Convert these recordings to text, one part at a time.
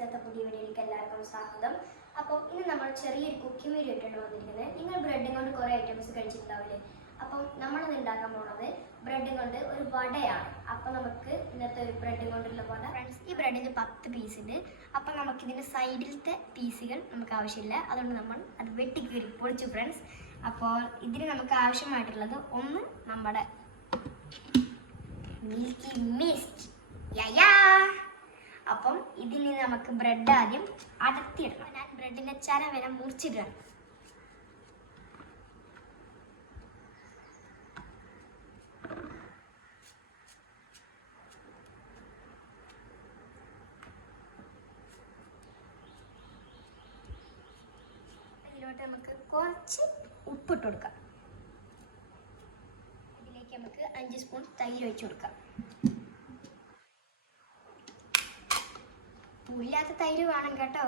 ഇന്നത്തെ പുതിയ വീഡിയോയിലേക്ക് എല്ലാവർക്കും സ്വാഗതം. അപ്പോൾ ഇന്ന് നമ്മൾ ചെറിയൊരു കുക്കിംഗ് വീഡിയോ ആയിട്ടാണ് വന്നിരിക്കുന്നത്. നിങ്ങൾ ബ്രെഡ് കൊണ്ട് കുറേ ഐറ്റംസ് കഴിച്ചിട്ടുണ്ടാവില്ലേ? അപ്പം നമ്മളിത് ഉണ്ടാക്കാൻ പോകുന്നത് ബ്രെഡ് കൊണ്ട് ഒരു വടയാണ്. അപ്പം നമുക്ക് ഇന്നത്തെ ഒരു ബ്രെഡ് കൊണ്ടുള്ള വട. ഫ്രണ്ട്സ്, ഈ ബ്രെഡിന് 10 പീസ് ഉണ്ട്. അപ്പം നമുക്കിതിൻ്റെ സൈഡിലത്തെ പീസുകൾ നമുക്ക് ആവശ്യമില്ല, അതുകൊണ്ട് നമ്മൾ അത് വെട്ടിക്കീറി പൊളിച്ചു ഫ്രണ്ട്സ്. അപ്പോൾ ഇതിന് നമുക്ക് ആവശ്യമായിട്ടുള്ളത് ഒന്ന് നമ്മുടെ മിൽക്കി മിസ്റ്റ്. അപ്പം ഇതിന് നമുക്ക് ബ്രെഡ് ആദ്യം അടർത്തിയിടണം. ഞാൻ ബ്രെഡിന്റെ ചര വരെ മുറിച്ചിടണം. ഇതിലോട്ട് നമുക്ക് കുറച്ച് ഉപ്പിട്ട് കൊടുക്കാം. ഇതിലേക്ക് നമുക്ക് 5 സ്പൂൺ തൈര് ഒഴിച്ചു കൊടുക്കാം. പുളിയാത്ത തൈര് വേണം കേട്ടോ.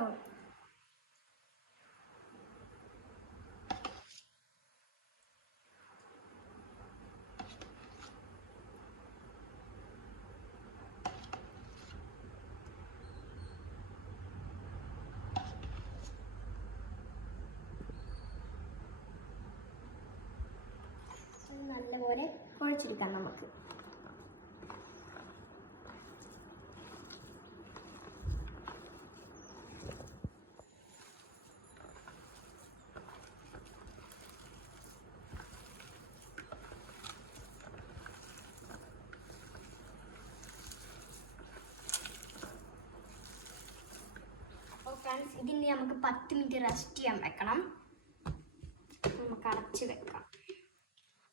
നല്ലപോലെ കുഴച്ചെടുക്കാം നമുക്ക്. ഫ്രണ്ട്സ്, ഇതിന് നമുക്ക് 10 മിനിറ്റ് റെസ്റ്റ് ചെയ്യാൻ വെക്കണം. നമുക്ക് അടച്ച് വെക്കാം.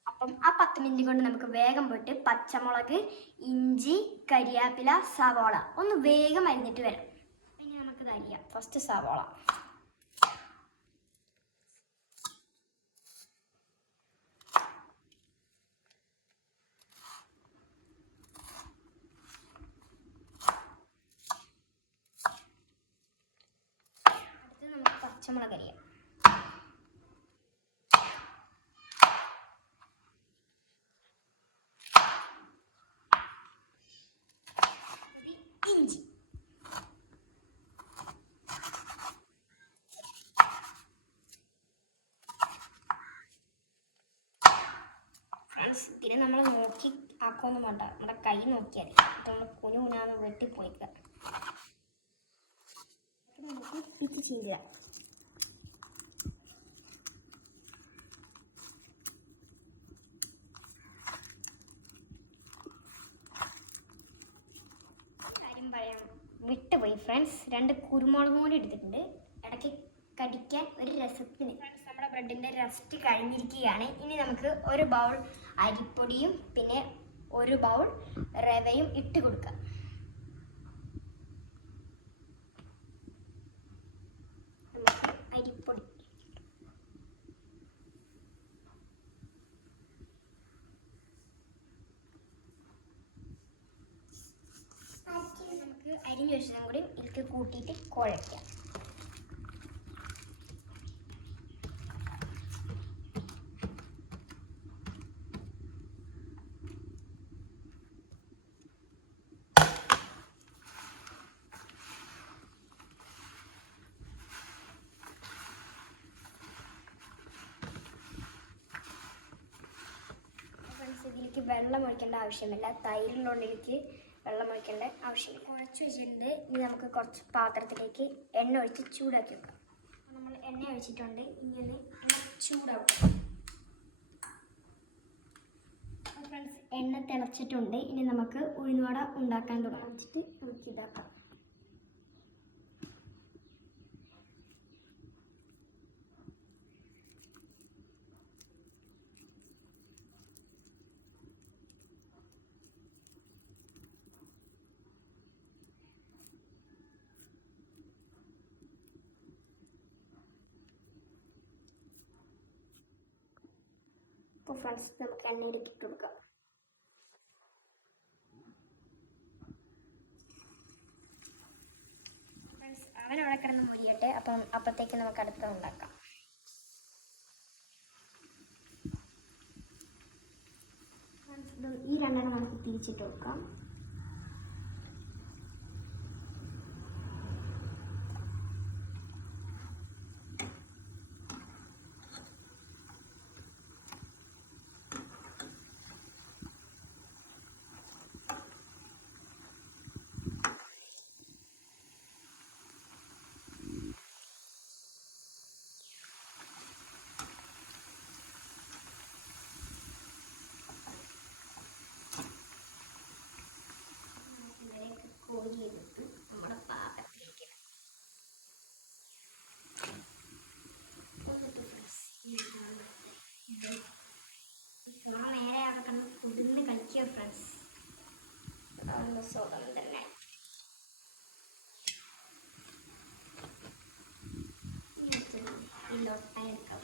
അപ്പം ആ 10 മിനിറ്റ് കൊണ്ട് നമുക്ക് വേഗം പോയിട്ട് പച്ചമുളക്, ഇഞ്ചി, കരിയാപ്പില, സവാള ഒന്ന് വേഗം അരിഞ്ഞിട്ട് വരാം. പിന്നെ നമുക്ക് അരിയാം. ഫസ്റ്റ് സവാള. പച്ചമുളക് അരിയാം. ഇഞ്ചി. ഫ്രണ്ട്സ്, ഇതിനെ നമ്മൾ നോക്കി ആക്കൊന്നും വേണ്ട, നമ്മുടെ കൈ നോക്കിയാൽ നമ്മൾ കുനുകുനാന്ന് വെട്ടിപ്പൊളിക്കുക. നമുക്ക് ഇത് ചെയ്യാം. വിട്ടുപോയി ഫ്രണ്ട്സ്, 2 കുരുമുളകും കൂടി എടുത്തിട്ടുണ്ട് ഇടയ്ക്ക് കടിക്കാൻ ഒരു രസത്തിന്. ഫ്രണ്ട്സ്, നമ്മുടെ ബ്രെഡിൻ്റെ റെസ്റ്റ് കഴിഞ്ഞിരിക്കുകയാണ്. ഇനി നമുക്ക് ഒരു ബൗൾ അരിപ്പൊടിയും പിന്നെ ഒരു ബൗൾ റവയും ഇട്ട് കൊടുക്കാം. അരിപ്പൊടി അരിഞ്ഞു വെച്ചതും കൂടി ഇതിലേക്ക് കൂട്ടിയിട്ട് കുഴയ്ക്കാം. ഇതിലേക്ക് വെള്ളം ഒഴിക്കേണ്ട ആവശ്യമില്ല, തൈരിലുള്ളിലേക്ക് വെള്ളം ഒഴിക്കേണ്ട ആവശ്യമില്ല. കുഴച്ച് വെച്ചിട്ടുണ്ട്. ഇനി നമുക്ക് കുറച്ച് പാത്രത്തിലേക്ക് എണ്ണ ഒഴിച്ച് ചൂടാക്കി വെക്കാം. നമ്മൾ എണ്ണ ഒഴിച്ചിട്ടുണ്ട്. ഇനി എണ്ണ ചൂടാക്കാം. ഫ്രണ്ട്സ്, എണ്ണ തിളച്ചിട്ടുണ്ട്. ഇനി നമുക്ക് ഉഴുന്നുവട ഉണ്ടാക്കാൻ തുടങ്ങിച്ചിട്ട് നമുക്ക് ഇതാക്കാം. അപ്പോൾ ഫ്രണ്ട്സ്, നമുക്ക് എണ്ണയിലേക്ക് ഇട്ട് കൊടുക്കാം. ഫ്രണ്ട്സ്, അവനവിടെ കിടന്ന് മൊരിയട്ടെ. അപ്പം അപ്പത്തേക്ക് നമുക്ക് അടുത്ത ഉണ്ടാക്കാം. ഈ 2 നമുക്ക് തിരിച്ചിട്ട് കൊടുക്കാം. ഒട്ടായി എടുക്കാം.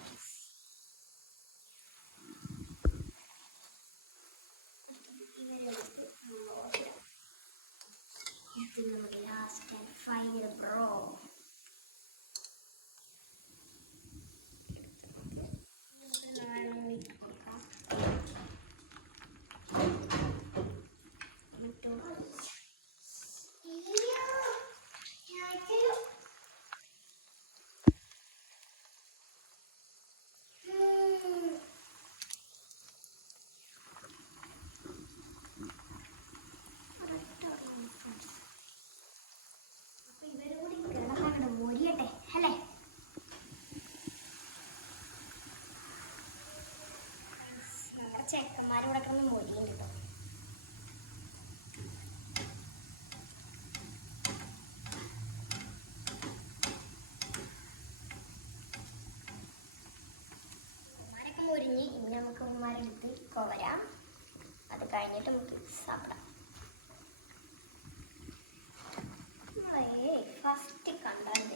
ഇത് നമ്മുടെ ലാസ്റ്റ് ആൻഡ് ഫൈനൽ ബ്രോ. ചെക്കന്മാരോടെ കിടന്ന് മൊരിയും കിട്ടും. ഉമ്മാരൊക്കെ മൊരിഞ്ഞ് ഇനി നമുക്ക് ഉമ്മാരെടുത്ത് കോരാം. അത് കഴിഞ്ഞിട്ട് നമുക്ക് സാപ്പിടാം. ഫസ്റ്റ് കണ്ടത്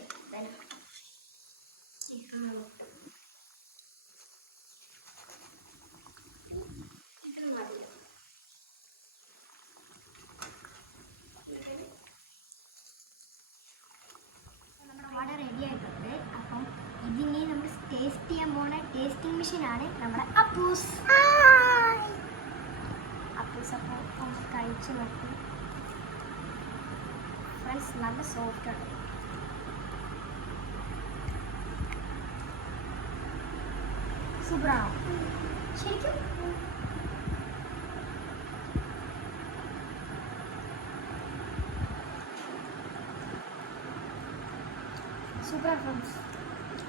നമ്മുടെ റെഡി ആയിട്ടുണ്ട്. അപ്പം ഇതിനെ നമ്മൾ ടേസ്റ്റ് ചെയ്യാൻ പോണ ടേസ്റ്റിംഗ് മെഷീനാണ് നമ്മുടെ അപ്പൂസ്. അപ്പൂസ് അപ്പോൾ നമുക്ക് കഴിച്ച് നോക്കും ഫ്രണ്ട്സ്. നല്ല സോഫ്റ്റ് ആണ്. സൂപ്പറാണോ ശരിക്കും? Super friends.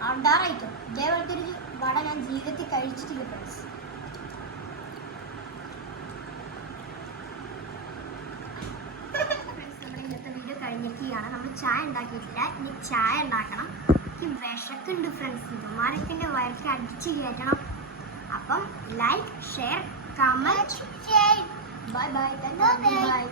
അണ്ടാറായിട്ടോ ഇതേപോലത്തെ ഒരു വട ഞാൻ ജീവിതത്തിൽ കഴിച്ചിട്ടില്ല ഫ്രണ്ട്സ്. നമ്മുടെ ഇന്നത്തെ വീഡിയോ കഴിഞ്ഞിരിക്കുകയാണ്. നമ്മൾ ചായ ഉണ്ടാക്കിയിട്ടില്ല, ഇനി ചായ ഉണ്ടാക്കണം. എനിക്ക് വിശക്കുണ്ട് ഫ്രണ്ട്സ്. ഇതുമാരൊക്കെ എൻ്റെ വയർക്ക് അടിച്ച് കയറ്റണം. അപ്പം like, share, comment, bye bye bye.